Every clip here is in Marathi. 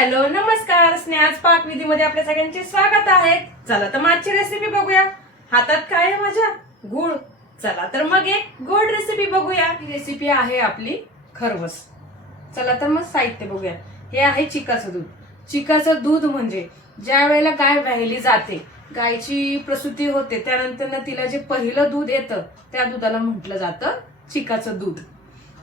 हॅलो नमस्कार, स्नेहाज पाकविधीमध्ये आपल्या सगळ्यांचे स्वागत आहे. चला तर आजची रेसिपी बघूया. हातात काय आहे माझ्या? गुळ. चला तर मग एक गोड रेसिपी बघूया. ही रेसिपी आहे आपली खरवस. चला तर मग साहित्य बघूया. हे आहे चिकाचं दूध. चिकाचं दूध म्हणजे ज्या वेळेला गाय व्यायली जाते, गायची प्रसूती होते, त्यानंतर तिला जे पहिलं दूध येतं त्या दुधाला म्हटलं जातं चिकाचं दूध.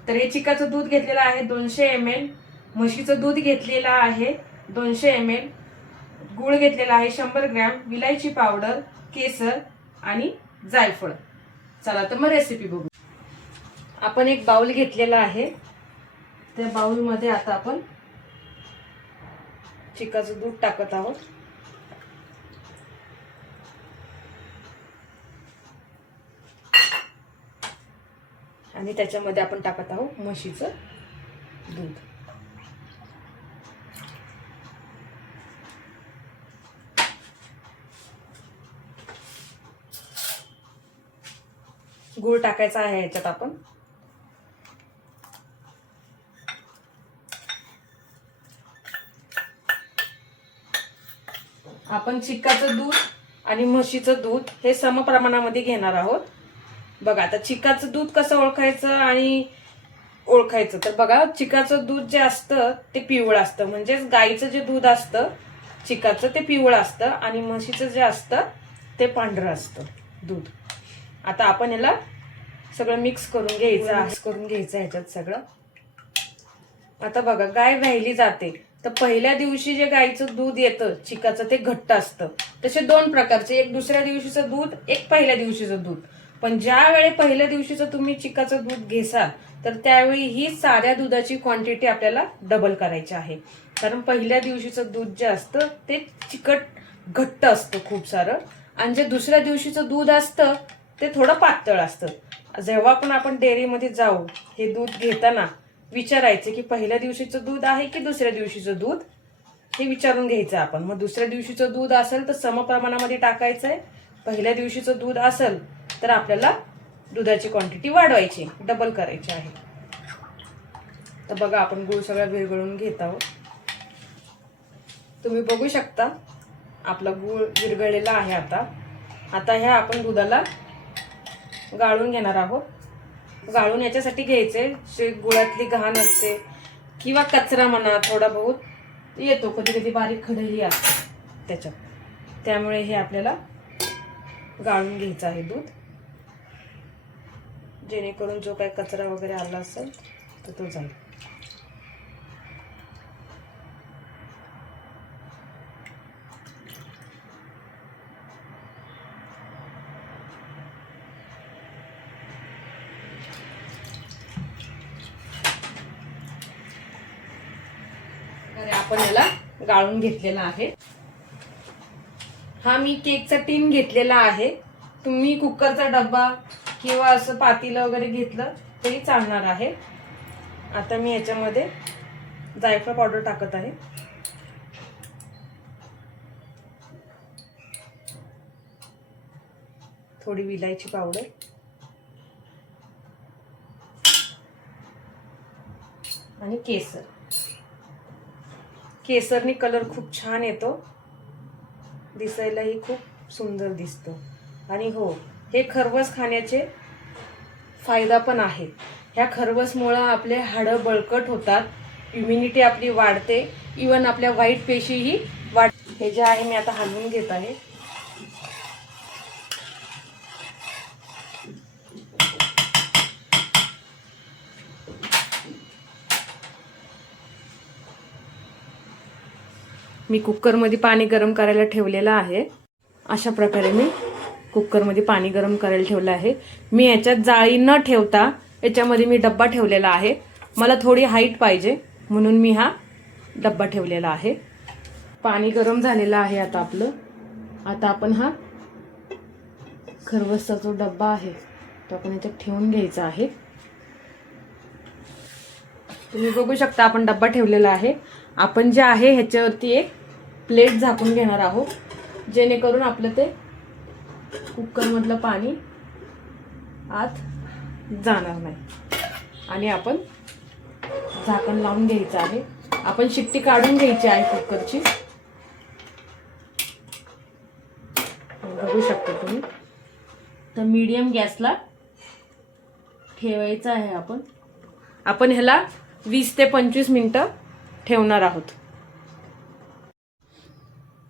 तर हे चिकाचं दूध घेतलेलं आहे 200 ml. म्हशीचं दूध घेतलेलं आहे 200 ml. गूळ घेतलेला आहे 100 ग्रॅम. विलायची पावडर, केसर आणि जायफळ. चला तर मग रेसिपी बघू. आपण एक बाउल घेतलेला आहे. त्या बाउल मध्ये आता आपण चिकाचं दूध टाकत आहोत. आणि त्याच्यामध्ये आपण टाकत आहोत म्हशीचं दूध. गूळ टाकायचा आहे याच्यात आपण. आपण चिकाचं दूध आणि म्हशीचं दूध हे समप्रमाणामध्ये घेणार आहोत. बघा आता चिकाचं दूध कसं ओळखायचं तर बघा, चिकाचं दूध जे असतं ते पिवळं असतं, म्हणजेच गाईचं जे दूध असतं चिकाचं ते पिवळं असतं आणि म्हशीचं जे असतं ते पांढरं असतं दूध. आता आपण याला सगळं मिक्स करून घ्यायचं ह्याच्यात सगळं. आता बघा, गाय व्यायली जाते तर पहिल्या दिवशी जे गाईचं दूध येतं चिकाचं ते घट्ट असतं. तसे दोन प्रकारचे, एक दुसऱ्या दिवशीचं दूध, एक पहिल्या दिवशीचं दूध. पण ज्या वेळी पहिल्या दिवशीचं तुम्ही चिकाचं दूध घेसाल तर त्यावेळी ही साऱ्या दुधाची क्वांटिटी आपल्याला डबल करायची आहे. कारण पहिल्या दिवशीचं दूध जे असतं ते चिकट घट्ट असतं खूप सारं, आणि जे दुसऱ्या दिवशीचं दूध असतं ते थोडं पातळ असतं. जेव्हा पण आपण डेअरीमध्ये जाऊ हे दूध घेताना विचारायचे की पहिल्या दिवशीचं दूध आहे की दुसऱ्या दिवशीचं दूध, हे विचारून घ्यायचं आपण. मग दुसऱ्या दिवशीचं दूध असेल तर समप्रमाणामध्ये टाकायचंय. पहिल्या दिवशीचं दूध असेल तर आपल्याला दुधाची क्वांटिटी वाढवायची, डबल करायची आहे. तर बघा, आपण गूळ सगळा विरघळून घेत आहोत. तुम्ही बघू शकता आपला गूळ विरघळलेला आहे. आता ह्या आपण दुधाला गाळून घेणार आहोत. गाळून याच्यासाठी घ्यायचे, जे गुळातली घाण असते किंवा कचरा म्हणा थोडा बहुत येतो, कधी कधी बारीक खडही असते त्याच्यात, त्यामुळे हे आपल्याला गाळून घ्यायचं आहे दूध, जेणेकरून जो काही कचरा वगैरे आला असेल तर तो जाईल. आपण याला गाळून घेतलेला आहे. हा मी केकचा टीन घेतलेला आहे. तुम्ही कुकरचा डब्बा किंवा असं पातेलं वगैरे घेतलं तरी चालणार आहे. आता मी याच्यामध्ये जायफळ पावडर टाकत आहे. थोडी विलायची पावडर आणि केसर. केसरनी कलर खूप छान येतो, दिसायलाही खूप सुंदर दिसतो. आणि हो, हे खरवस खाण्याचे फायदा पण आहे. ह्या खरवसमुळे आपले हाडं बळकट होतात, इम्युनिटी आपली वाढते, इवन आपल्या वाईट पेशीही हे जे आहे मी आता हलवून घेत आहे. मी कुकरमध्ये पाणी गरम करायला ठेवलेलं आहे. अशा प्रकारे मी कुकरमध्ये पाणी गरम करायला ठेवलं आहे. मी याच्यात जाळी न ठेवता याच्यामध्ये मी डब्बा ठेवलेला आहे. मला थोडी हाईट पाहिजे म्हणून मी हा डब्बा ठेवलेला आहे. पाणी गरम झालेलं आहे आता आपलं. आता आपण हा खरवसचा जो डब्बा आहे तो आपण याच्यात ठेवून घ्यायचा आहे. तुम्ही बघू शकता आपण डब्बा ठेवलेला आहे. आपण जे आहे ह्याच्यावरती एक प्लेट झाकून घेणार आहोत, जेणेकरून आपलं ते कुकरमधलं पाणी आत जाणार नाही. आणि आपण झाकण लावून घ्यायचं आहे. आपण शिट्टी काढून घ्यायची आहे कुकरची. बघू शकता तुम्ही. तर मीडियम गॅसला ठेवायचं आहे आपण ह्याला 20 ते 25 मिनिटं ठेवणार आहोत.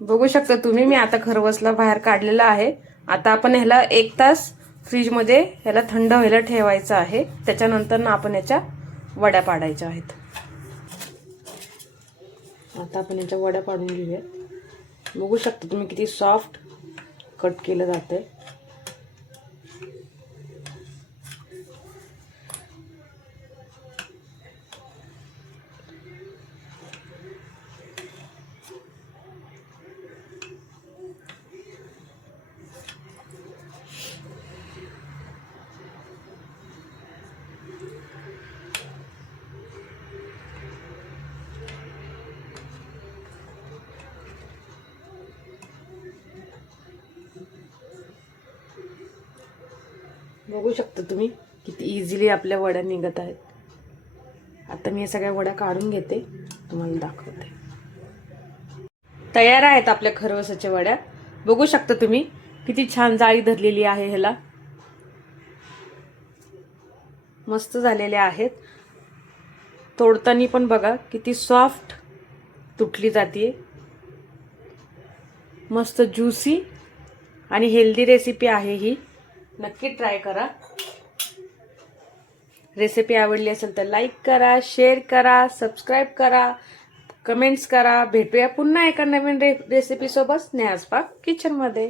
बघू शकता तुम्ही, मी आता खरवसला बाहेर काढलेला आहे. आता आपण ह्याला 1 तास फ्रीजमध्ये ह्याला थंड व्हायला ठेवायचं आहे. त्याच्यानंतर ना आपण याच्या वड्या पाडायच्या आहेत. आता आपण याच्या वड्या पाडून घेऊया. बघू शकता तुम्ही किती सॉफ्ट कट केलं जातंय. बघू शकता तुम्ही किती इझिली आपल्या वड्या निघत आहेत. आता मी या सगळ्या वड्या काढून घेते, तुम्हाला दाखवते. तयार आहेत आपल्या खरवसाच्या वड्या. बघू शकता तुम्ही किती छान जाळी धरलेली आहे. ह्याला मस्त झालेल्या आहेत. तोडताना पण बघा किती सॉफ्ट तुटली जाते. मस्त ज्युसी आणि हेल्दी रेसिपी आहे ही. नक्की ट्राय करा. रेसिपी आवडली असेल तर लाईक करा, शेअर करा, सबस्क्राईब करा, कमेंट्स करा. भेटूया पुन्हा एका नवीन रेसिपी सोबत स्नेहाज पाक किचनमध्ये.